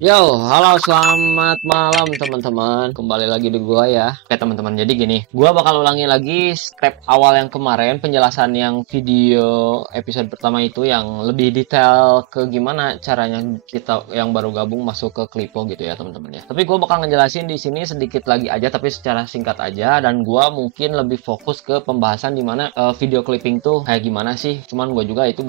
Yo, halo selamat malam teman-teman. Kembali lagi di gua ya. Oke teman-teman, jadi gini, gua bakal ulangi lagi step awal yang kemarin, penjelasan yang video episode pertama itu yang lebih detail ke gimana caranya kita yang baru gabung masuk ke Clipo gitu ya teman-teman ya. Tapi gua bakal ngejelasin di sini sedikit lagi aja, tapi secara singkat aja, dan gua mungkin lebih fokus ke pembahasan di mana video clipping tuh kayak gimana sih. Cuman gua juga itu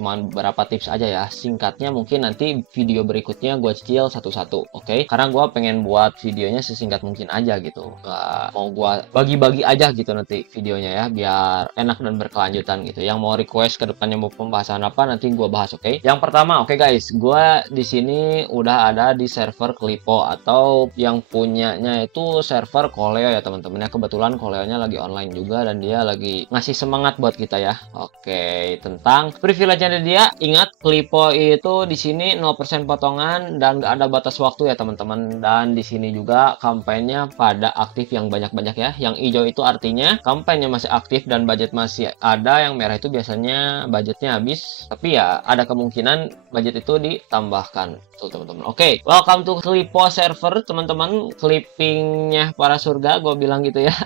cuman beberapa tips aja ya. Singkatnya mungkin nanti video berikutnya gua cicil satu-satu, oke? Karena gue pengen buat videonya sesingkat mungkin aja gitu. Gak mau gue bagi-bagi aja gitu nanti videonya ya, biar enak dan berkelanjutan gitu. Yang mau request ke depannya mau pembahasan apa nanti gue bahas, oke? Yang pertama, oke guys, gue di sini udah ada di server Clipo atau yang punyanya itu server Koleo ya teman-teman ya. Kebetulan Koleonya lagi online juga dan dia lagi ngasih semangat buat kita ya. Oke, tentang privilege-nya dia, ingat Clipo itu di sini 0% potongan dan nggak ada batas waktu ya teman-teman. Dan di sini juga kampanye pada aktif yang banyak-banyak ya. Yang hijau itu artinya kampanye masih aktif dan budget masih ada. Yang merah itu biasanya budgetnya habis, tapi ya ada kemungkinan budget itu ditambahkan tuh teman-teman. Oke, welcome to Clipo server teman-teman. Clippingnya para surga gue bilang gitu ya.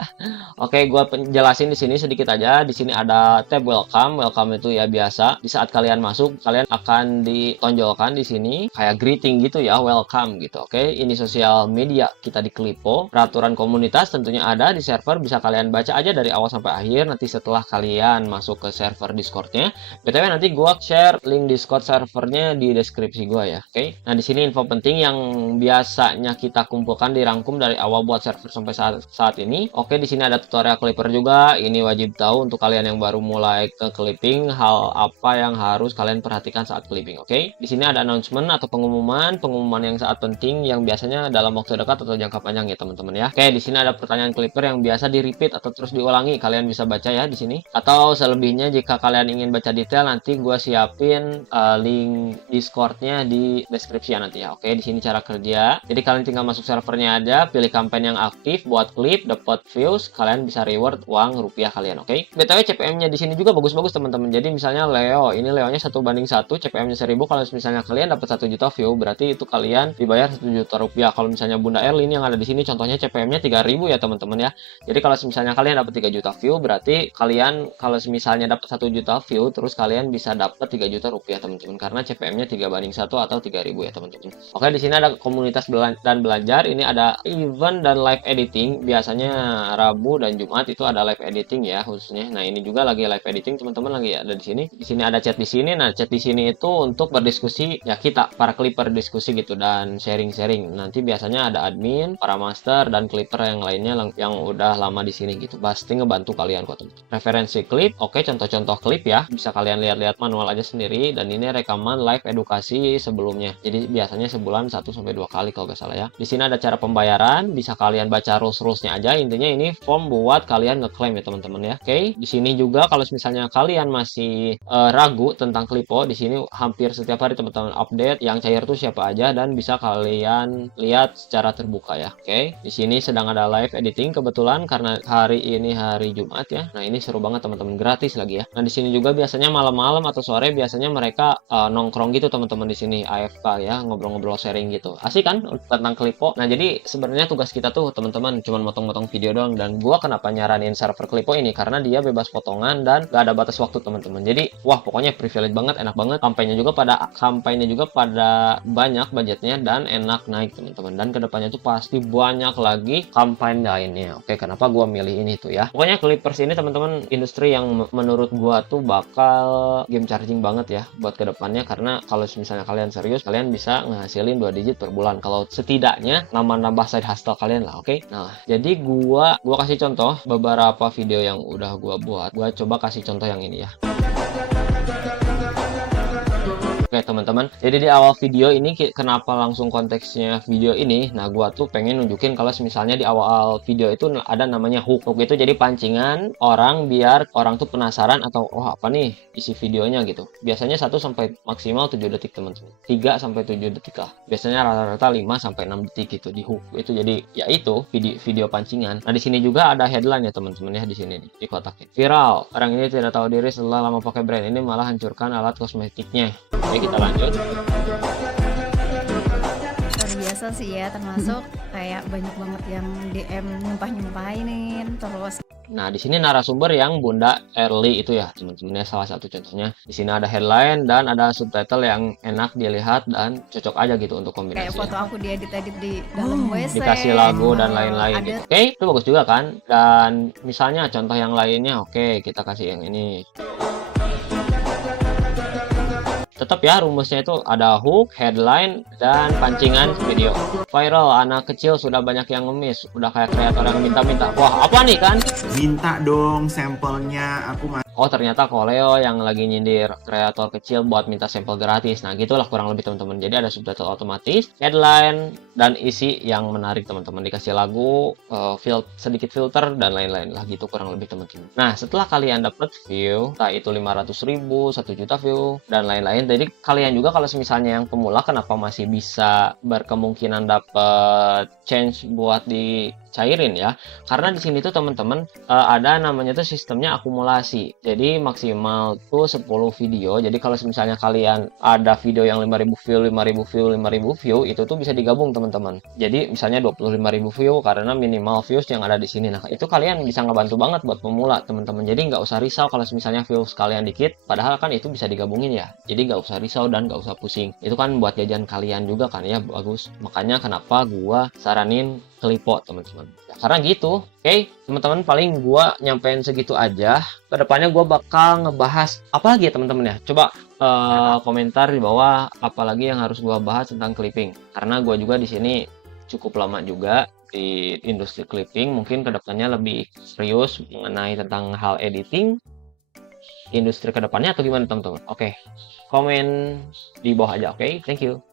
Oke, gue jelasin di sini sedikit aja. Di sini ada tab welcome. Welcome itu ya biasa. Di saat kalian masuk, kalian akan ditonjolkan di sini kayak greeting gitu ya, welcome gitu. Oke, ini sosial media kita di Clipo. Peraturan komunitas tentunya ada di server. Bisa kalian baca aja dari awal sampai akhir. Nanti setelah kalian masuk ke server Discord-nya. BTW nanti gue share link Discord servernya di deskripsi gue ya. Oke. Nah, di sini info penting yang biasanya kita kumpulkan dirangkum dari awal buat server sampai saat ini. Oke, di sini ada tutorial Clipper juga. Ini wajib tahu untuk kalian yang baru mulai ke clipping, hal apa yang harus kalian perhatikan saat clipping. Oke, di sini ada announcement atau pengumuman yang sangat penting yang biasanya dalam waktu dekat atau jangka panjang ya teman-teman ya. Oke, di sini ada pertanyaan Clipper yang biasa di repeat atau terus diulangi. Kalian bisa baca ya di sini. Atau selebihnya jika kalian ingin baca detail nanti gue siapin link Discord-nya di deskripsi ya nanti ya. Oke, di sini cara kerja. Jadi kalian tinggal masuk servernya aja, pilih campaign yang aktif buat klip, dapat views, kalian bisa reward uang rupiah kalian, oke? BTW CPM-nya di sini juga bagus-bagus teman-teman. Jadi misalnya Leo, ini Leo-nya 1:1, CPM-nya 1000. Kalau misalnya kalian dapat 1 juta view, berarti itu kalian dibayar 1 juta rupiah. Kalau misalnya Bunda Erlin yang ada di sini contohnya CPM-nya 3000 ya teman-teman ya. Jadi kalau misalnya kalian dapat 3 juta view, berarti kalian kalau misalnya dapat 1 juta view, terus kalian bisa dapat 3 juta rupiah teman-teman. Karena CPM-nya 3:1 atau 3000 ya teman-teman. Oke, di sini ada komunitas dan belajar. Ini ada event dan live editing. Biasanya Rabu dan Jumat itu ada live editing ya khususnya. Nah, ini juga lagi live editing teman-teman, lagi ada di sini. Di sini ada chat di sini. Nah, chat di sini itu untuk berdiskusi ya, kita para clipper diskusi gitu dan sharing-sharing. Nanti biasanya ada admin, para master dan clipper yang lainnya yang udah lama di sini gitu. Pasti ngebantu kalian kok teman. Referensi klip, oke, contoh-contoh klip ya. Bisa kalian lihat-lihat manual aja sendiri, dan ini rekaman live edukasi sebelumnya. Jadi biasanya sebulan 1-2 kali kalau nggak salah ya. Di sini ada cara pembayaran, bisa kalian baca rules-rulesnya aja. Intinya ini form buat kalian ngeklaim ya teman-teman ya. Oke, di sini juga kalau misalnya kalian masih ragu tentang Clipo, di sini hampir setiap hari teman-teman update yang cair tuh siapa aja dan bisa kalian lihat secara terbuka ya. Oke, di sini sedang ada live editing kebetulan karena hari ini hari Jumat ya. Nah, ini seru banget teman-teman, gratis lagi ya. Nah, di sini juga biasanya malam-malam atau sore biasanya mereka nongkrong gitu teman-teman di sini AFK ya, ngobrol-ngobrol sharing gitu. Asik kan tentang Clipo. Nah, jadi sebenarnya tugas kita tuh teman-teman cuma motong-motong video doang, dan gua kenapa nyaranin server Clipo ini karena dia bebas potongan dan gak ada batas waktu teman-teman. Jadi wah, pokoknya privilege banget, enak banget. Kampanye juga pada banyak budgetnya dan enak naik teman-teman. Dan kedepannya tuh pasti banyak lagi kampanye lainnya. Oke, kenapa gua milih ini tuh ya. Pokoknya Clippers ini teman-teman industri yang menurut gua tuh bakal game charging banget ya buat kedepannya, karena kalau misalnya kalian serius, kalian bisa ngehasilin 2 digit per bulan. Kalau setidaknya nambah-nambah side hustle kalian lah, oke? Nah, jadi gua kasih contoh beberapa video yang udah gua buat. Gua coba kasih contoh yang ini ya. Oke teman-teman, jadi di awal video ini kenapa langsung konteksnya video ini? Nah, gua tuh pengen nunjukin kalau misalnya di awal video itu ada namanya hook. Hook itu jadi pancingan orang biar orang tuh penasaran atau oh apa nih isi videonya gitu. Biasanya 1 sampai maksimal 7 detik teman-teman. 3 sampai 7 detik lah. Biasanya rata-rata 5 sampai 6 detik gitu di hook. Itu jadi ya itu video pancingan. Nah, di sini juga ada headline ya teman-teman ya, di sini nih di kotaknya. Viral, orang ini tidak tahu diri setelah lama pakai brand ini malah hancurkan alat kosmetiknya. Oke, kita lanjut. biasa sih ya, termasuk kayak banyak banget yang DM nyumpah-nyumpahin terus. Nah, di sini narasumber yang Bunda Erli itu ya, teman-temannya salah satu contohnya. Di sini ada headline dan ada subtitle yang enak dilihat dan cocok aja gitu untuk Kayak kombinasi ya. foto aku diedit-edit di dalam WC, Dikasih lagu dan lain-lain ada gitu. Oke, itu bagus juga kan? Dan misalnya contoh yang lainnya, oke, kita kasih yang ini. Tetap ya, rumusnya itu ada hook, headline, dan pancingan video. Viral, anak kecil sudah banyak yang ngemis. Udah kayak kreator yang minta-minta. Wah, apa nih kan? Minta dong sampelnya, aku Oh, ternyata Koleo yang lagi nyindir kreator kecil buat minta sampel gratis. Nah, gitulah kurang lebih teman-teman. Jadi ada subtitle otomatis, headline, dan isi yang menarik teman-teman. Dikasih lagu, sedikit filter, dan lain-lain lah gitu kurang lebih teman-teman. Nah, setelah kalian dapat view, entah itu 500.000, 1 juta view, dan lain-lain. Jadi kalian juga kalau misalnya yang pemula kenapa masih bisa berkemungkinan dapat chance buat dicairin ya? Karena di sini tuh teman-teman ada namanya tuh sistemnya akumulasi. Jadi maksimal tuh 10 video. Jadi kalau misalnya kalian ada video yang 5.000 view, 5.000 view, 5.000 view, itu tuh bisa digabung teman-teman. Jadi misalnya 25.000 view karena minimal views yang ada di sini. Nah, itu kalian bisa ngebantu banget buat pemula teman-teman. Jadi nggak usah risau kalau misalnya views kalian dikit, padahal kan itu bisa digabungin ya. Jadi nggak usah risau dan nggak usah pusing. Itu kan buat jajan kalian juga kan ya, bagus. Makanya kenapa gua saranin Klipo teman-teman. Ya, karena gitu. Oke, teman-teman, paling gua nyampein segitu aja. Kedepannya gua bakal ngebahas apa lagi ya teman-teman ya. Coba komentar di bawah apalagi yang harus gua bahas tentang clipping. Karena gua juga di sini cukup lama juga di industri clipping. Mungkin kedepannya lebih serius mengenai tentang hal editing industri kedepannya atau gimana teman-teman. Oke, komen di bawah aja. Oke, thank you.